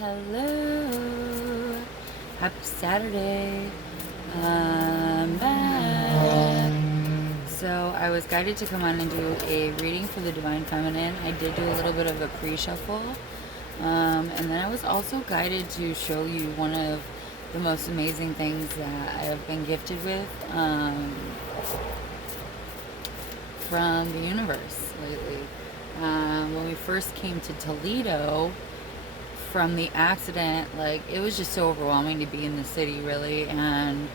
Hello. Happy Saturday. I'm back. So I was guided to come on and do a reading for the Divine Feminine. I did do a little bit of a pre-shuffle. And then I was also guided to show you one of the most amazing things that I have been gifted with from the universe lately. When we first came to Toledo, from the accident, like, it was just so overwhelming to be in the city, really, and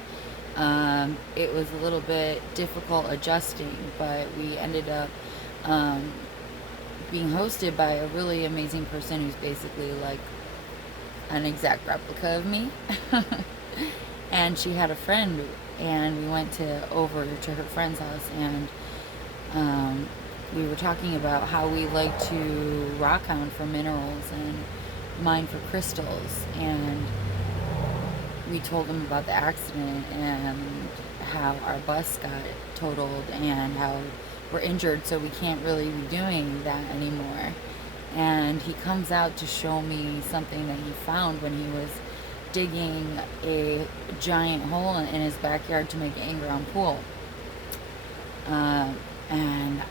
it was a little bit difficult adjusting, but we ended up being hosted by a really amazing person who's basically like an exact replica of me. And she had a friend, and we went over to her friend's house, and we were talking about how we like to rock hound for minerals and mine for crystals, and we told them about the accident and how our bus got totaled and how we're injured, so we can't really be doing that anymore. And he comes out to show me something that he found when he was digging a giant hole in his backyard to make an in-ground pool. And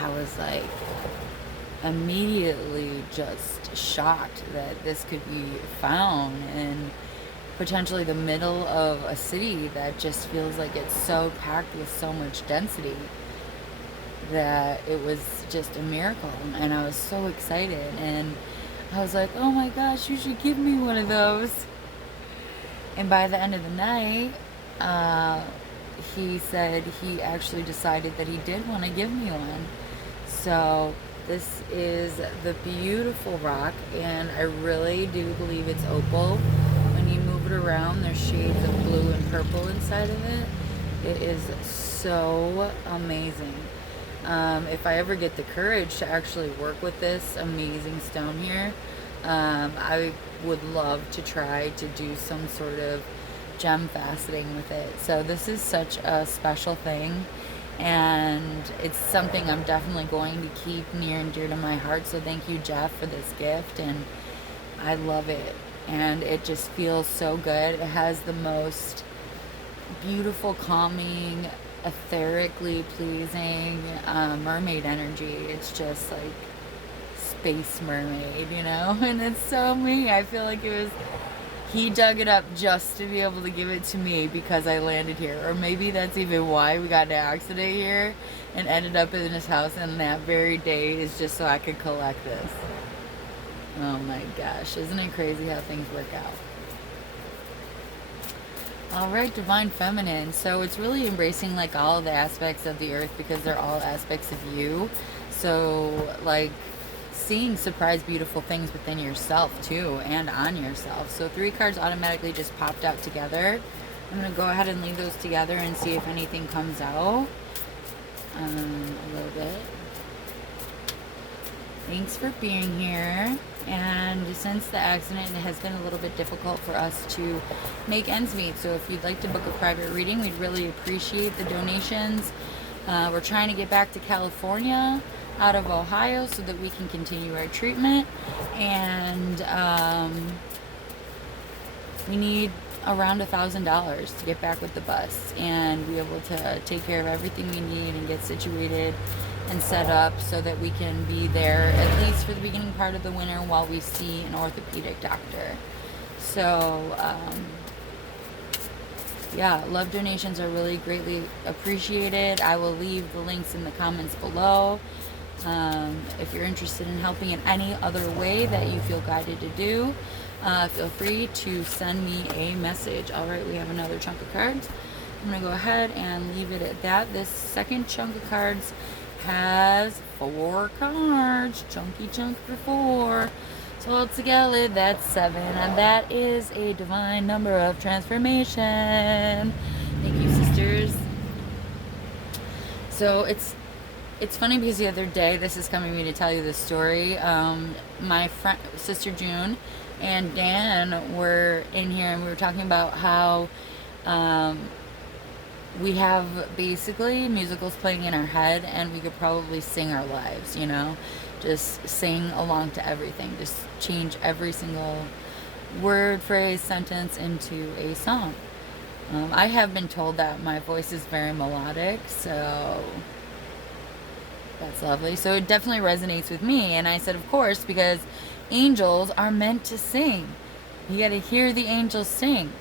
I was like immediately just shocked that this could be found in potentially the middle of a city that just feels like it's so packed with so much density, that it was just a miracle. And I was so excited, and I was like, oh my gosh, you should give me one of those. And by the end of the night, he said he actually decided that he did want to give me one. So this is the beautiful rock, and I really do believe it's opal. When you move it around, there's shades of blue and purple inside of it. It is so amazing. If I ever get the courage to actually work with this amazing stone here, I would love to try to do some sort of gem faceting with it. So this is such a special thing, and it's something I'm definitely going to keep near and dear to my heart. So thank you, Jeff, for this gift, and I love it, and it just feels so good. It has the most beautiful, calming, etherically pleasing mermaid energy. It's just like space mermaid, and it's so me. I feel like he dug it up just to be able to give it to me because I landed here. Or maybe that's even why we got in an accident here and ended up in his house, and that very day is just so I could collect this. Oh my gosh, isn't it crazy how things work out? All right, Divine Feminine. So it's really embracing like all of the aspects of the earth, because they're all aspects of you. So like seeing surprise beautiful things within yourself too, and on yourself. So 3 cards automatically just popped out together. I'm going to go ahead and leave those together and see if anything comes out a little bit. Thanks for being here. And since the accident, it has been a little bit difficult for us to make ends meet. So if you'd like to book a private reading, we'd really appreciate the donations. We're trying to get back to California out of Ohio so that we can continue our treatment. And we need around $1,000 to get back with the bus and be able to take care of everything we need and get situated and set up so that we can be there at least for the beginning part of the winter while we see an orthopedic doctor. So yeah, love donations are really greatly appreciated. I will leave the links in the comments below. If you're interested in helping in any other way that you feel guided to do, feel free to send me a message. All right, we have another chunk of cards. I'm going to go ahead and leave it at that. This second chunk of cards has 4 cards. Chunky chunk for 4. So altogether, that's 7. And that is a divine number of transformation. Thank you, sisters. So it's funny because the other day, this is coming to me to tell you this story. My friend, Sister June, and Dan were in here, and we were talking about how we have basically musicals playing in our head, and we could probably sing our lives, just sing along to everything, just change every single word, phrase, sentence into a song. I have been told that my voice is very melodic, so that's lovely. So it definitely resonates with me. And I said, of course, because angels are meant to sing. You got to hear the angels sing.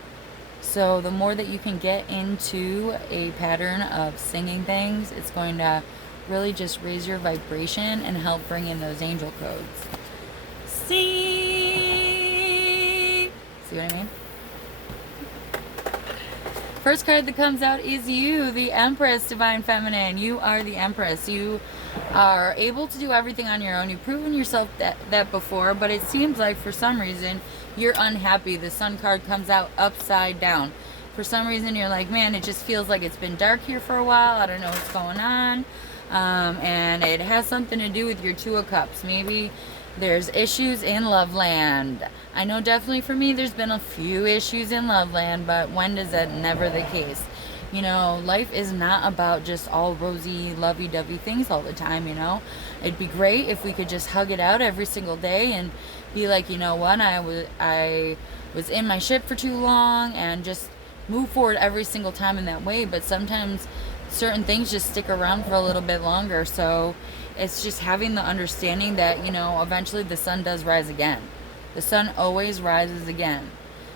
So the more that you can get into a pattern of singing things, it's going to really just raise your vibration and help bring in those angel codes. See what I mean? First card that comes out is you, the Empress, Divine Feminine. You are the Empress. You are able to do everything on your own. You've proven yourself that before, but it seems like for some reason you're unhappy. The Sun card comes out upside down. For some reason you're like, man, it just feels like it's been dark here for a while. I don't know what's going on. And it has something to do with your Two of Cups. Maybe there's issues in love land. I know definitely for me there's been a few issues in love land, but when is that never the case? You know, life is not about just all rosy, lovey-dovey things all the time, you know? It'd be great if we could just hug it out every single day and be like, you know what, I was in my ship for too long, and just move forward every single time in that way. But sometimes certain things just stick around for a little bit longer, so it's just having the understanding that, you know, eventually the sun does rise again. The sun always rises again.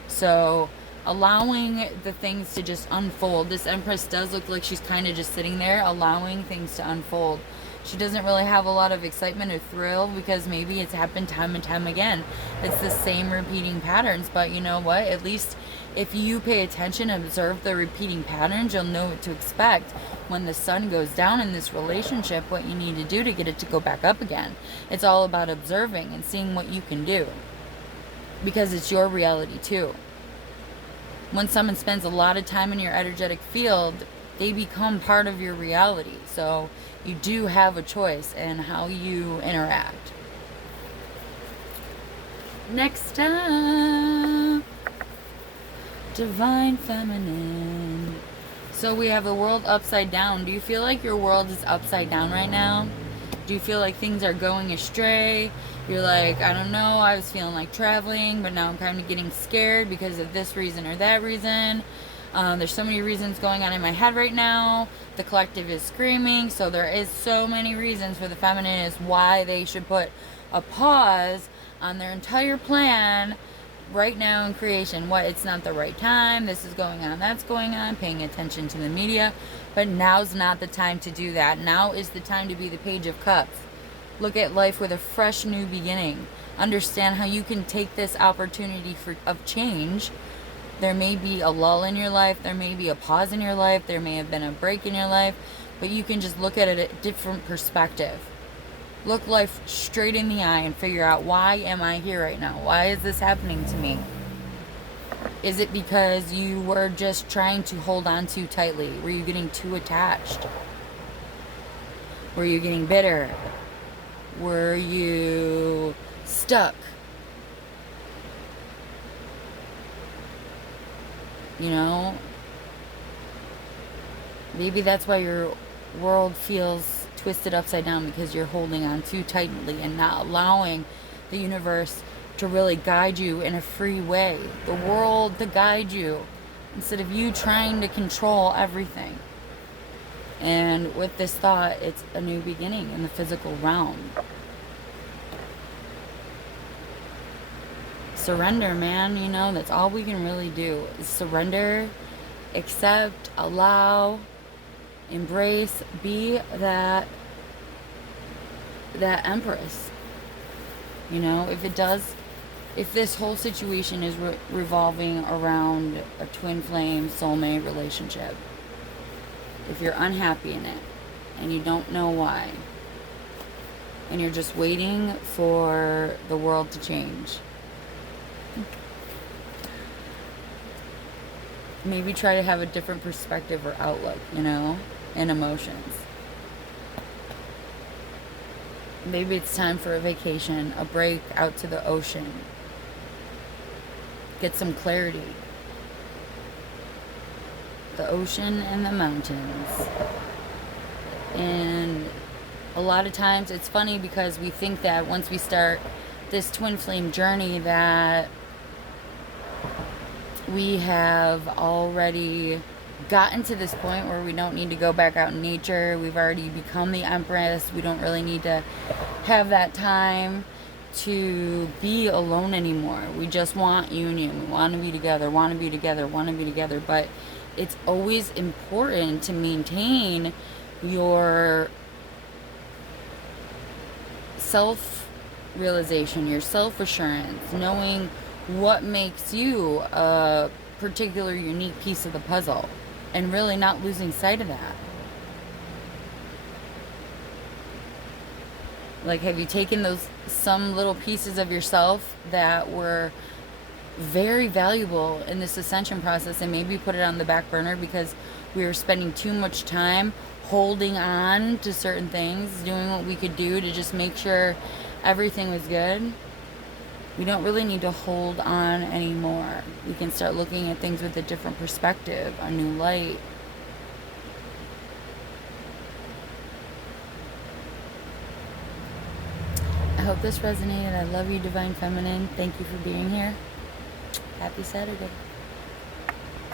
So allowing the things to just unfold. This Empress does look like she's kind of just sitting there allowing things to unfold. She doesn't really have a lot of excitement or thrill because maybe it's happened time and time again. It's the same repeating patterns, but you know what? At least if you pay attention and observe the repeating patterns, you'll know what to expect when the sun goes down in this relationship, what you need to do to get it to go back up again. It's all about observing and seeing what you can do, because it's your reality too. When someone spends a lot of time in your energetic field, they become part of your reality. So you do have a choice in how you interact. Next up, Divine Feminine. So we have the world upside down. Do you feel like your world is upside down right now? Do you feel like things are going astray? You're like, I don't know, I was feeling like traveling, but now I'm kind of getting scared because of this reason or that reason. There's so many reasons going on in my head right now. The collective is screaming, so there is so many reasons for the feminine is why they should put a pause on their entire plan right now in creation. What, it's not the right time, this is going on, that's going on, paying attention to the media, but now's not the time to do that. Now is the time to be the Page of Cups. Look at life with a fresh new beginning. Understand how you can take this opportunity of change. There may be a lull in your life, there may be a pause in your life, there may have been a break in your life, but you can just look at it at a different perspective. Look life straight in the eye and figure out, why am I here right now? Why is this happening to me? Is it because you were just trying to hold on too tightly? Were you getting too attached? Were you getting bitter? Were you stuck? You know, maybe that's why your world feels twisted upside down, because you're holding on too tightly and not allowing the universe to really guide you in a free way. The world to guide you instead of you trying to control everything. And with this thought, it's a new beginning in the physical realm. Surrender, man. You know, that's all we can really do is surrender, accept, allow, embrace, be that Empress. You know, if this whole situation is revolving around a twin flame soulmate relationship, if you're unhappy in it and you don't know why, and you're just waiting for the world to change, maybe try to have a different perspective or outlook, you know, and emotions. Maybe it's time for a vacation, a break out to the ocean. Get some clarity. The ocean and the mountains. And a lot of times it's funny because we think that once we start this twin flame journey that We have already gotten to this point where we don't need to go back out in nature. We've already become the empress. We don't really need to have that time to be alone anymore. We just want union. We want to be together, want to be together, want to be together. But it's always important to maintain your self realization, your self assurance, knowing what makes you a particular unique piece of the puzzle, and really not losing sight of that. Like, have you taken those some little pieces of yourself that were very valuable in this ascension process and maybe put it on the back burner because we were spending too much time holding on to certain things, doing what we could do to just make sure everything was good? We don't really need to hold on anymore. We can start looking at things with a different perspective, a new light. I hope this resonated. I love you, Divine Feminine. Thank you for being here. Happy Saturday.